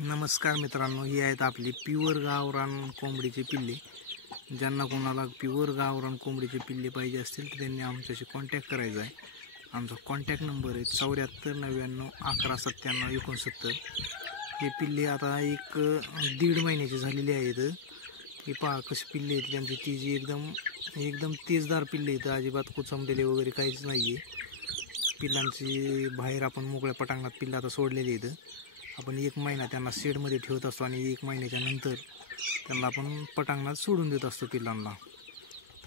नमस्कार मित्रांनो, ही आहेत आपली प्युअर गावरान कोंबडीची पिल्ले. ज्यांना कोणाला प्युअर गावरान कोंबडीचे पिल्ले पाहिजे असतील तर त्यांनी आमच्याशी कॉन्टॅक्ट करायचा आहे. आमचा कॉन्टॅक्ट नंबर आहे 74 99 11 97 69. हे पिल्ले आता एक 1.5 महिन्याचे झालेले आहेत. हे पहा कसे पिल्ले आहेत त्यांची. ती एकदम तेजदार पिल्ले आहेत, अजिबात कुचंबलेले वगैरे काहीच नाही आहे. पिल्लांची बाहेर आपण मोकळ्या पटांगणात पिल्लं आता सोडलेली आहेत. आपण 1 महिना त्यांना शेडमध्ये ठेवत असतो आणि 1 महिन्याच्या नंतर त्यांना आपण पटांगणात सोडून देत असतो पिल्लांना.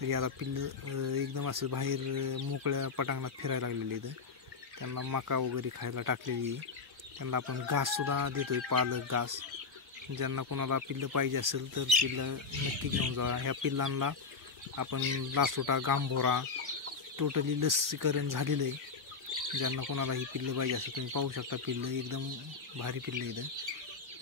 तरी आता पिल्लं एकदम असं बाहेर मोकळ्या पटांगणात फिरायला लागलेले आहेत. त्यांना मका वगैरे खायला टाकलेली. त्यांना आपण घाससुद्धा देतोय, पालक घास. ज्यांना कोणाला पिल्लं पाहिजे असेल तर पिल्लं नक्की घेऊन जा. ह्या पिल्लांना आपण लासोटा, गांभोरा टोटली लसीकरण झालेलं आहे. ज्यांना कोणाला ही पिल्लं पाहिजे असेल तुम्ही पाहू शकता. पिल्लं एकदम भारी पिल्लं इथं.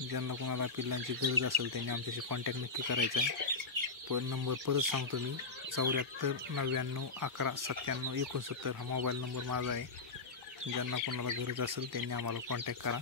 ज्यांना कोणाला पिल्लांची गरज असेल त्यांनी आमच्याशी कॉन्टॅक्ट नक्की करायचा आहे. नंबर परत सांगतो मी, 74 99 11 97 69 हा मोबाईल नंबर माझा आहे. ज्यांना कोणाला गरज असेल त्यांनी आम्हाला कॉन्टॅक्ट करा.